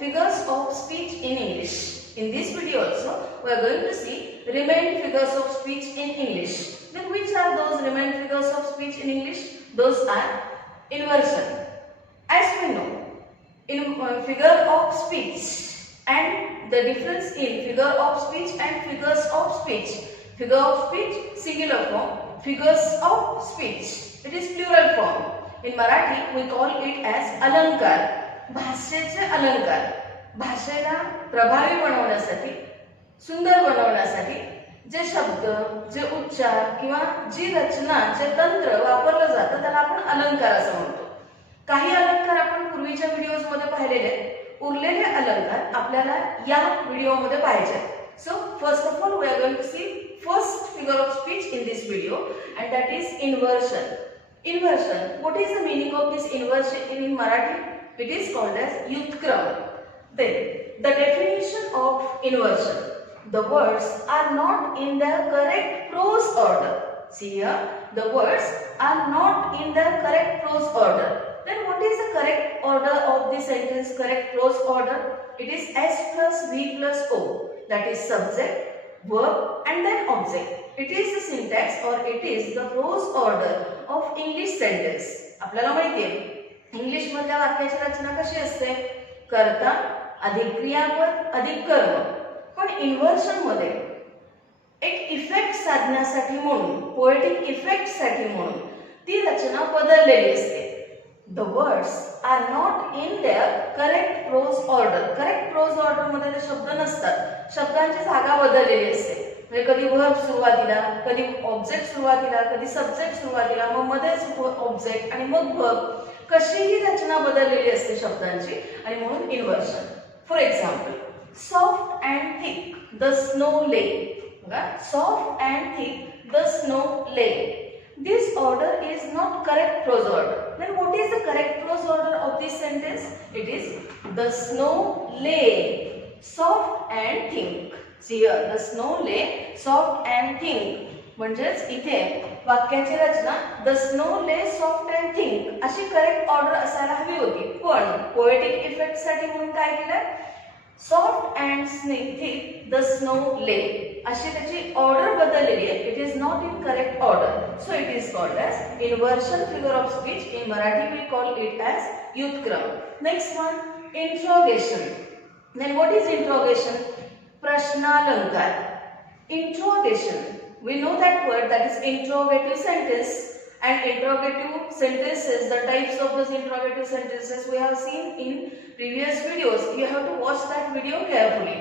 figures of speech in English. In this video also, we are going to see remained figures of speech in English. Then which are those remained figures of speech in English? Those are inversion. As we know, in figure of speech and the difference in figure of speech and figures of speech. Figure of speech, singular form. Figures of speech, it is plural form. In Marathi, we call it as अलंकार. भाषेचे अलंकार. भाषेला प्रभावी बनवण्यासाठी, सुंदर बनवण्यासाठी जे शब्द, जे उच्चार किंवा जी रचना, जे तंत्र वापरलं जातं त्याला आपण अलंकार असं म्हणतो. काही अलंकार आपण पूर्वीच्या व्हिडिओज मध्ये पाहिलेले आहेत. उरलेले अलंकार आपल्याला या व्हिडिओमध्ये पाहायचे. So first of all, we are going to see first figure of speech in this video, and that is inversion. Inversion. What is the meaning of this inversion in Marathi? It is called as Yutkram. Then the definition of inversion. The words are not in the correct prose order. See here, the words are not in the correct prose order. Then what is the correct order of the sentence? Correct prose order? It is S plus V plus O. That is subject, verb and then object. It is the syntax or it is the prose order of English sentence. आपल्याला माहिती आहे English मधल्या वाक्याची रचना कशी असते? कर्ता अधिक क्रियापद अधिक कर्म. पण इन्व्हर्शन मध्ये एक इफेक्ट साधण्यासाठी म्हणून, पोएटिक इफेक्ट साठी म्हणून ती रचना बदललेली असते. The words are not in their correct prose order. Correct prose order मध्ये ते शब्द नसतात. शब्दांची जागा बदललेली असते. म्हणजे कधी वर्ब सुरुवातीला, कधी ऑब्जेक्ट सुरुवातीला, कधी सब्जेक्ट सुरुवातीला, मग मध्येच ऑब्जेक्ट आणि मग वर्ब. कशीही रचना बदललेली असते शब्दांची आणि म्हणून inversion. For example, soft and thick the snow ले. बघा, soft and thick the snow ले. This order is not correct prose order. Then what is the correct prose order of this sentence? It is the snow lay soft and thick. See here, the snow lay soft and thick. म्हणजेच इथे वाक्याची रचना the snow lay soft and thick अशी correct order असायला हवी होती. पण poetic effect साठी म्हणून काय केलं? Soft and thick the snow lay अशी त्याची ऑर्डर बदललेली आहे. It is not in correct order. So it is called as inversion figure of speech. In Marathi we call it as युत्क्रम. Next one, interrogation. Then what is interrogation? प्रश्नालंकार. Interrogation, we know that word, that is interrogative sentence. And interrogative sentences, the types of those interrogative sentences we have seen in previous videos. You have to watch that video carefully.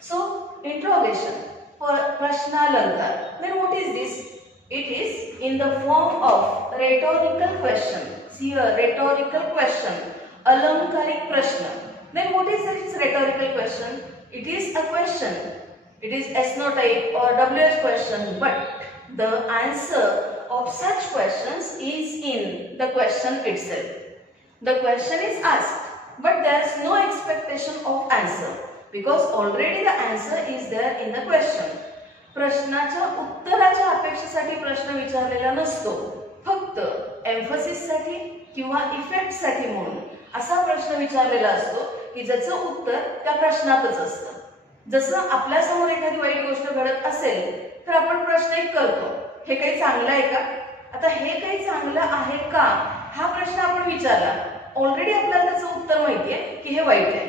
So interrogation, prashnalankar. Then what is this? It is in the form of rhetorical question. See here, rhetorical question, alamkarik prashna. Then what is this rhetorical question? It is a question. It is S-no type or WH question, but the answer of such questions is in the question itself. The question is asked, but there is no expectation of answer because already the answer is there in the question. प्रश्नाच्या उत्तराच्या अपेक्षेसाठी प्रश्न विचारलेला नसतो. फक्त emphasis साठी किंवा effect साठी म्हणून असा प्रश्न विचारलेला असतो की ज्याचं उत्तर त्या प्रश्नातच असतं. जसं आपल्या समोर एखादी वाईट गोष्ट घडत असेल तर आपण प्रश्न एक करतो, हे काही चांगलं आहे का? आता हे काही चांगलं आहे का हा प्रश्न आपण विचारला. ऑलरेडी आपल्याला त्याचं उत्तर माहिती आहे की हे वाईट आहे,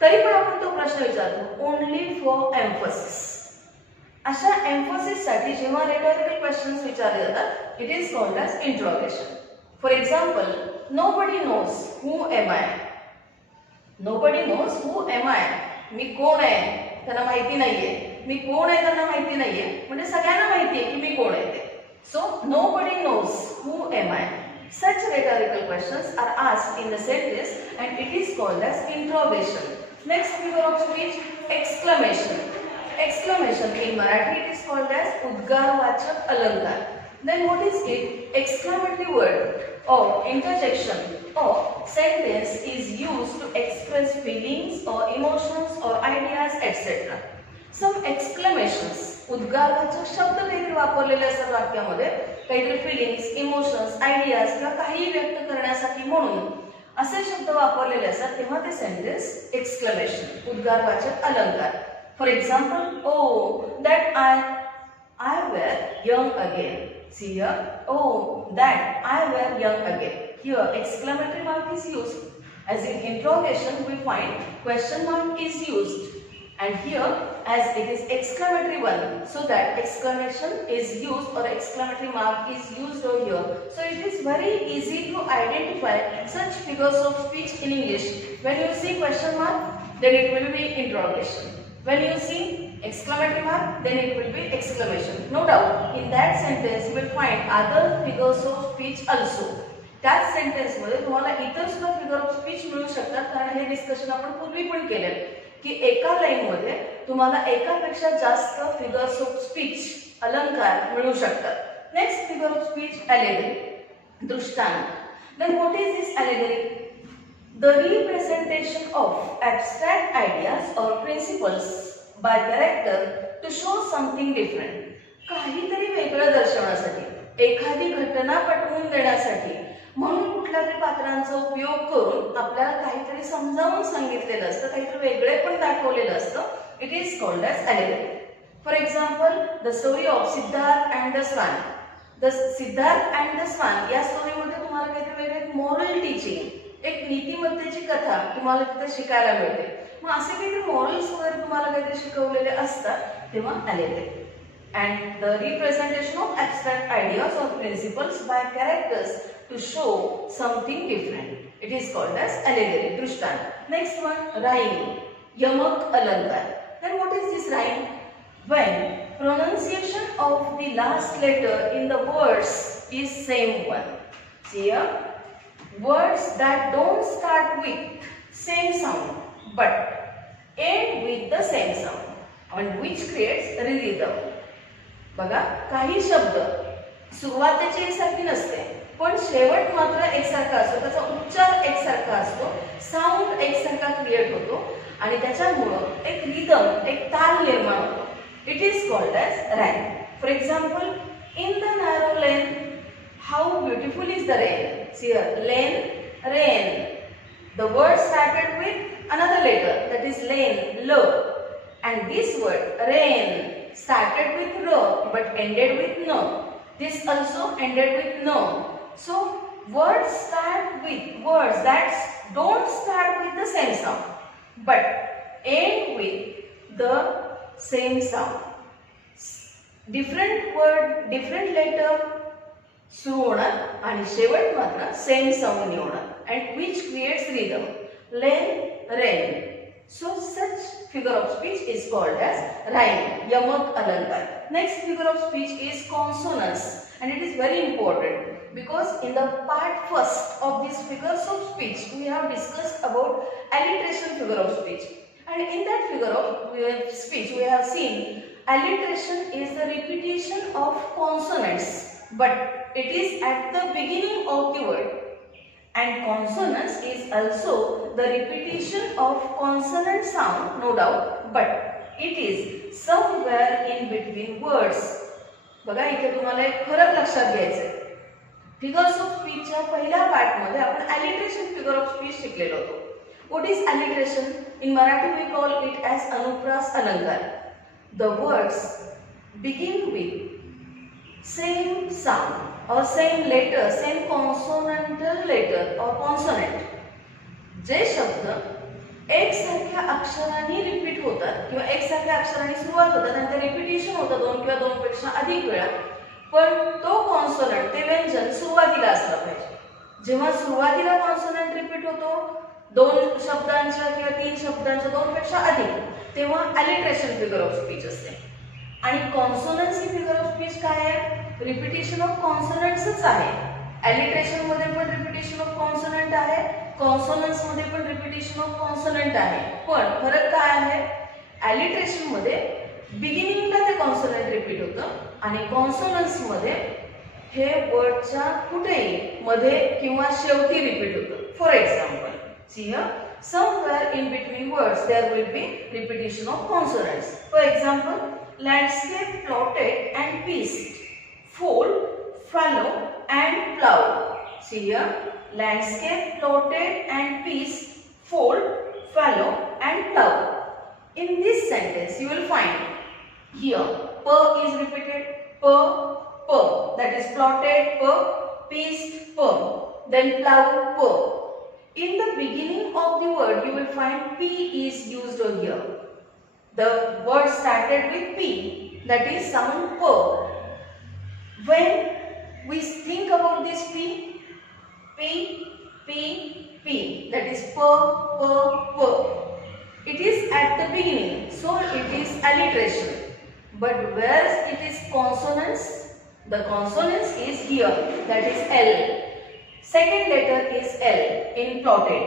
तरी पण आपण तो प्रश्न विचारतो ओनली फॉर एम्फसिस. अशा एम्फसिस साठी जेव्हा रेटोरिकल क्वेश्चन्स विचारले जातात, it is called as interrogation. For example, nobody knows who am I. Nobody knows who am I. मी कोण आहे त्यांना माहिती नाहीये. मी कोण आहे त्यांना माहिती नाहीये म्हणजे सगळ्यांना माहिती आहे की मी कोण आहे ते. So nobody knows who am I. Such rhetorical questions are asked in the sentence and it is called as interrogation. Next figure of speech, exclamation. Exclamation in Marathi it is called as udgarvachak alankar. Then what is it? Exclamatory word or interjection or sentence is used to express feelings or emotions or ideas etc. Some exclamations, उद्गारवाचक शब्द काहीतरी वापरलेले असतात वाक्यामध्ये, काहीतरी fillings, emotions, ideas किंवा काही व्यक्त करण्यासाठी म्हणून असे शब्द वापरलेले असतात तेव्हा ते सेंटेन्स एक्सक्लेमेशन उद्गारवाचक अलंकार. For example, O that I were young again. See here, oh that I were young again. Here exclamatory mark is used. As in interrogation we find question mark is used, and here as it is exclamatory one, so that exclamation is used or exclamatory mark is used over here. So it is very easy to identify such figures of speech in English. When you see question mark, then it will be interrogation. When you see exclamatory mark, then it will be exclamation. No doubt, in that sentence you will find other figures of speech also. त्याच sentence मध्ये तुम्हाला इतर सुद्धा figure of speech मिळू शकतात, कारण हे discussion आपण पूर्वी पण केले की एका लाईन मध्ये तुम्हाला एकापेक्षा जास्त फिगर्स ऑफ स्पीच अलंकार मिळू शकतात. Next figure of speech, allegory, दृष्टांत. Then what is this allegory? The representation of abstract ideas or principles by character to show something different. काहीतरी वेगळं दर्शवण्यासाठी, एखादी घटना पटवून देण्यासाठी म्हणून कुठल्या तरी पात्रांचा उपयोग करून आपल्याला काहीतरी समजावून सांगितलेलं असतं, काहीतरी वेगळे पण दाखवलेलं असतं. It is called as allegory. For example, the story of Siddhartha and the swan. The Siddhartha and the swan या स्टोरीमध्ये तुम्हाला काहीतरी वेगळे मॉरल टीचिंग, एक नीतिमत्तेची कथा तुम्हाला तिथे शिकायला मिळते. मग असे काहीतरी मॉरल्स वगैरे तुम्हाला काहीतरी शिकवलेले असतात तेव्हा allegory. And the representation of abstract ideas or principles by characters to show something different. It is called as allegory, drishtanta. Next one, rhyme, yamak alankar. Then what is this rhyme? When pronunciation of the last letter in the words is same one. See here, words that don't start with same sound but end with the same sound, and which creates rhythm. बघा, काही शब्द सुरुवात त्याची एकसारखी नसते पण शेवट मात्र एकसारखा असतो, त्याचा उच्चार एकसारखा असतो, साऊंड एकसारखा क्रिएट होतो आणि त्याच्यामुळं एक रिदम, एक ताल निर्माण होतो. It is called as rhyme. For example, in the narrow lane how beautiful is the rain. See here, lane, rain. The word started with another letter, that is lane, l, and this word rain started with r but ended with n. This also ended with n. So words that don't start with the same sound but end with the same sound. Different word, different letter सुरू होणार आणि शेवट मात्र same sound होणार, and which creates rhythm. Lane, rain. So such figure of speech is called as rhyme, yamak alankar. Next figure of speech is consonance, and it is very important because in the part first of these figures of speech we have discussed about alliteration figure of speech, and in that figure of speech we have seen alliteration is the repetition of consonants, but it is at the beginning of the word. And consonance is also the repetition of consonant sound, no doubt, but it is somewhere in between words. बघा, इथे तुम्हाला एक फरक लक्षात घ्यायचा आहे. Figures of स्पीचच्या पहिल्या part मध्ये आपण alliteration फिगर ऑफ स्पीच शिकलेलो होतो. What is alliteration? In Marathi we call it as अनुप्रास अलंकार. The words begin with same sound or same letter, same consonantal letter or consonant. जे शब्द एकसारख्या अक्षरांनी रिपीट होतात किंवा एकसारख्या अक्षरांनी सुरुवात होतात आणि ते रिपीटेशन होतं दोन किंवा दोनपेक्षा अधिक वेळा, पण तो कॉन्सोनंट, ते व्यंजन सुरुवातीला असलं पाहिजे. जेव्हा सुरुवातीला कॉन्सोनंट रिपीट होतो दोन शब्दांच्या किंवा तीन शब्दांच्या दोनपेक्षा अधिक, तेव्हा alliteration फिगर ऑफ स्पीच असते. आणि कॉन्सोनन्स ही फिगर ऑफ स्पीच काय आहे? रिपीटेशन ऑफ कॉन्सोनंट्सच आहे. alliteration मध्ये पण रिपीटेशन ऑफ कॉन्सोनंट आहे, कॉन्सोनन्स मध्ये पण रिपीटेशन ऑफ कॉन्सोनंट आहे. पण फरक काय आहे? alliteration मध्ये बिगिनिंगला ते कॉन्सोनंट रिपीट होतं आणि कॉन्सोनन्स मध्ये हे वर्डच्या कुठेही मध्ये किंवा शेवटी रिपीट होतं. For example, see here, somewhere in between words there will be repetition of consonants. For example, landscape plotted and pieced, fold, fallow and plow. See here, landscape, plotted and peace, fold, fallow and plough. In this sentence you will find here per is repeated, per, that is plotted per, peace per, then plough per. In the beginning of the word you will find P is used over here. The word started with P, that is sound per. When we think about this P, that is per. It is at the beginning, so it is alliteration. But where it is consonants, the consonants is here, that is L. Second letter is L in plotted.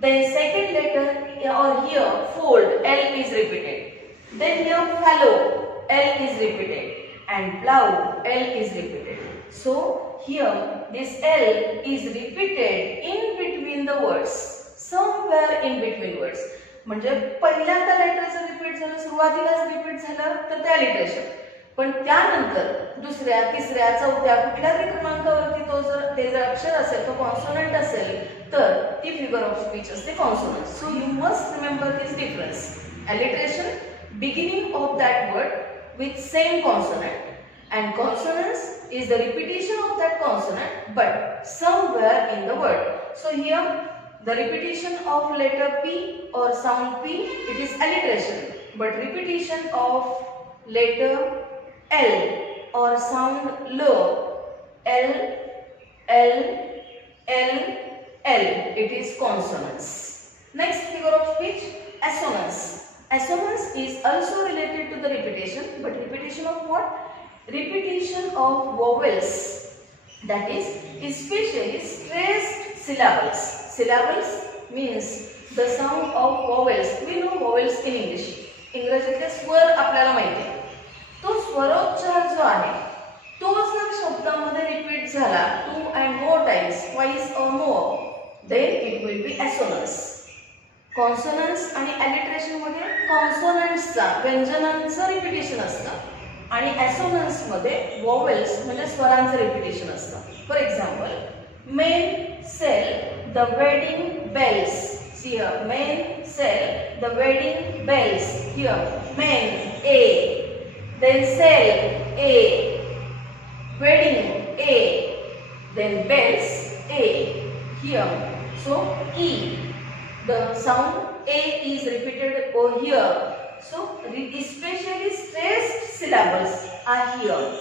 Then second letter or here fold, L is repeated. Then here fallow, L is repeated. And plough, L is repeated. So here this L is repeated in between the words, somewhere in between words. म्हणजे पहिल्यांदा letter जर repeat झालं, सुरुवातीलाच repeat झालं तर ते alliteration. पण त्यानंतर दुसऱ्या, तिसऱ्या, चौथ्या कुठल्यातरी क्रमांकावरती तो जर अक्षर असेल, तो कॉन्सोनंट असेल तर ती फिगर ऑफ स्पीच असते consonant. So you must remember this difference. Alliteration, beginning of that word with same consonant, and consonance is the repetition of that consonant but somewhere in the word. So here the repetition of letter P or sound P, it is alliteration, but repetition of letter L or sound L, L, L, L, L, it is consonants. Next figure of speech, assonance. Assonance is also related to the repetition, but repetition of what? Repetition of vowels, that is especially stressed syllables. Syllables means the sound of vowels. We know vowels in English. इंग्रजीतले स्वर आपल्याला माहिती आहे. तो स्वरोच्चार जो आहे तो जर शब्दामध्ये रिपीट झाला 2 and more times, twice or more, then it will be assonance. कॉन्सोनन्स आणि अलिटरेशन मध्ये कॉन्सोनंट्सचा, व्यंजनांचं रिपिटेशन असतं आणि ॲसोनन्स मध्ये वॉवेल्स म्हणजे स्वरांचं रिपिटेशन असतं. For example, men sell the wedding bells. See here, men sell the wedding bells. Here men A, then sell A, wedding A, then bells A. Here so E, the sound A is repeated over here. So especially stressed syllables are here.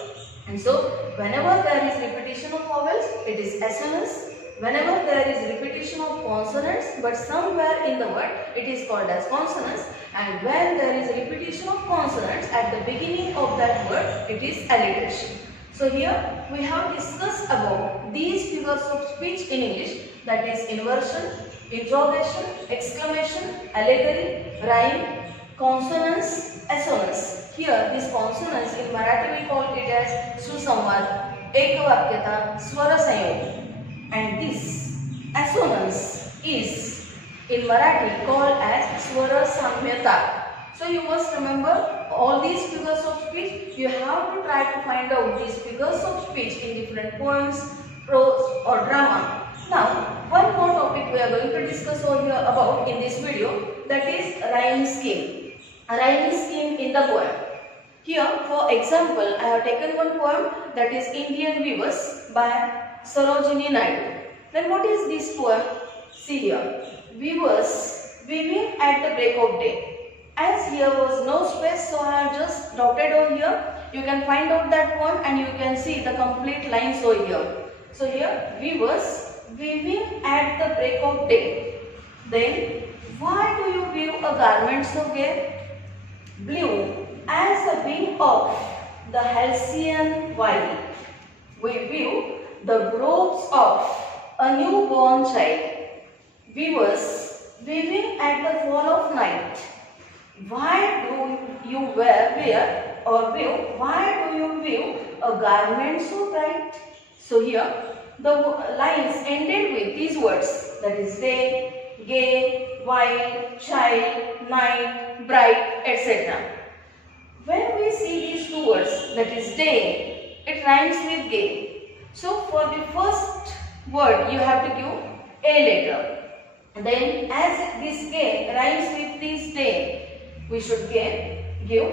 And so whenever there is repetition of vowels, it is assonance. Whenever there is repetition of consonants, but somewhere in the word, it is called as consonants. And when there is repetition of consonants at the beginning of that word, it is alliteration. So here we have discussed about these figures of speech in English, that is inversion, interrogation, exclamation, allegory, rhyme, consonance, assonance. Here this consonance in Marathi we call it as सुसंवाद, एकवाक्यता, स्वर संयोग, and this assonance is in Marathi called as swara samyata. So you must remember all these figures of speech. You have to try to find out these figures of speech in different poems, prose or drama. Now, one more topic we are going to discuss over here about in this video, that is rhyme scheme. A rhyme scheme in the poem. Here, for example, I have taken one poem, that is Indian Weavers by Sarojini Naidu. Then what is this poem? See here. Weavers weaving at the break of day. As here was no space, so I have just dotted over here. You can find out that poem and you can see the complete lines over here. So here, weavers weaving at the break of day. Then, why do you weave a garment so gay? Blue as the beam of the halcyon valley. We weave the robes of a newborn child. Weavers weaving at the fall of night. Why do you wear or weave? Why do you weave a garment so bright? So here, the lines ended with these words, that is day, gay, wild, child, night, bright, etc. When we see these two words, that is day, it rhymes with gay. So for the first word you have to give a letter. Then as this day rhymes with this day, we should give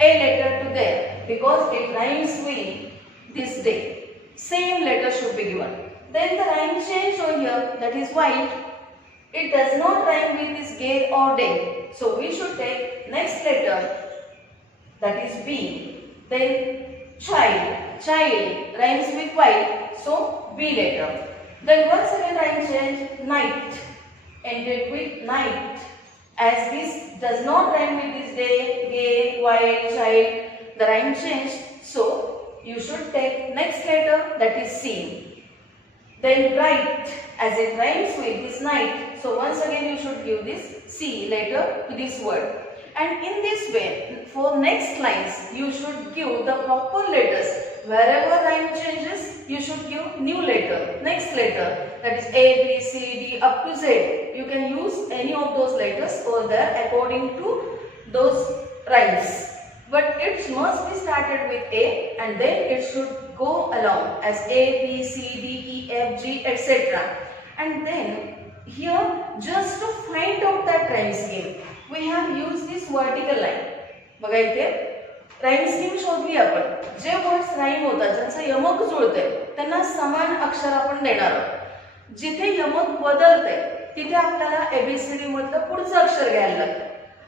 a letter to there because it rhymes with this day. Same letter should be given. Then the rhyme change over here, that is white. It does not rhyme with this gay or day. So we should take next letter, that is B. Then child rhymes with white, so B letter. Then once again rhyme change, night ended with night. As this does not rhyme with this day, gay, white, child, the rhyme changed. So you should take next letter, that is C. Then bright, as it rhymes with this night. So once again you should give this C letter to this word. And in this way, for next lines, you should give the proper letters. Wherever rhyme changes, you should give new letter, next letter. That is A, B, C, D up to Z. You can use any of those letters over there according to those rhymes. But it must be started with A and then it should go along as A, B, C, D, E, F, G, etc. And then here, just to find out that rhyme scheme, we have used this vertical line. बघा इथे rhyme scheme शोधली आपण. जे words rhyme होतात, ज्यांचं यमक जुळते, त्यांना समान अक्षर आपण देणार आहोत. जिथे यमक बदलते तिथे आपल्याला एबीसीडी मधलं पुढचं अक्षर घ्यायला लागतं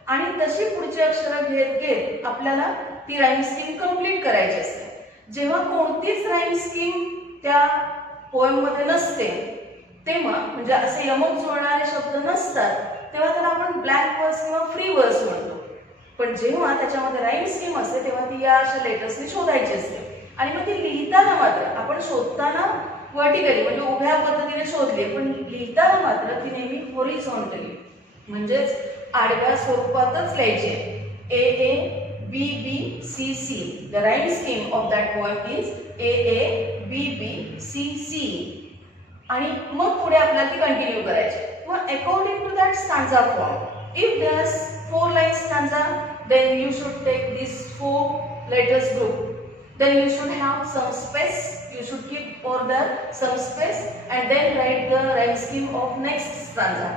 आणि तशी पुढची अक्षरं घेत घेत आपल्याला ती राइम स्कीम कंप्लीट करायची असते. जेव्हा कोणतीच राइम स्कीम त्या पोएम मध्ये नसते तेव्हा म्हणजे असे यमक जुळणारे शब्द नसतात तेव्हा त्याला आपण ब्लँक वर्स किंवा फ्री वर्स म्हणतो. पण जेव्हा त्याच्यामध्ये राइम स्कीम असते तेव्हा ती या अशा लेटर्सनी शोधायची असते आणि मग ती लिहिताना मात्र आपण शोधताना वर्टिकली म्हणजे उभ्या पद्धतीने शोधली, पण लिहिताना मात्र ती नेहमी हॉरिझॉन्टली म्हणजेच आडव्या स्वरूपातच लिहायची. A A B B C C. The rhyme scheme of that poem is A A B B C C. आणि मग पुढे आपल्याला ती कंटिन्यू करायची. मग according to that stanza form, if there is 4 line stanza, then you should take this 4 letters group. Then you should have some space. You should keep over there some space and then write the rhyme scheme of next stanza.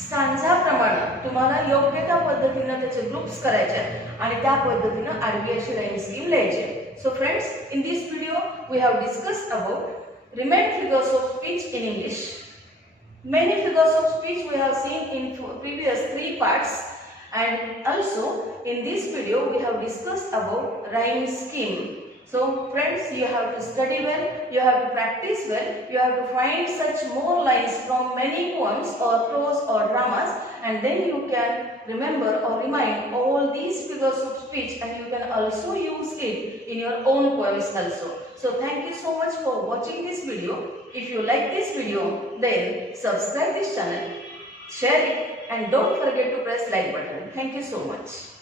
Stanza प्रमाणे तुम्हाला योग्य त्या पद्धतीने त्याचे groups करायचे आणि त्या पद्धतीने आडवी अशी rhyme scheme लिहायची. So friends, in this video we have discussed about remained figures of speech in English. Many figures of speech we have seen in previous 3 parts. And also in this video we have discussed about rhyme scheme. So friends, you have to study well, you have to practice well, you have to find such more lines from many poems or prose or dramas, and then you can remember or remind all these figures of speech and you can also use it in your own poems also. So thank you so much for watching this video. If you like this video, then subscribe this channel, share it, and don't forget to press like button. Thank you so much.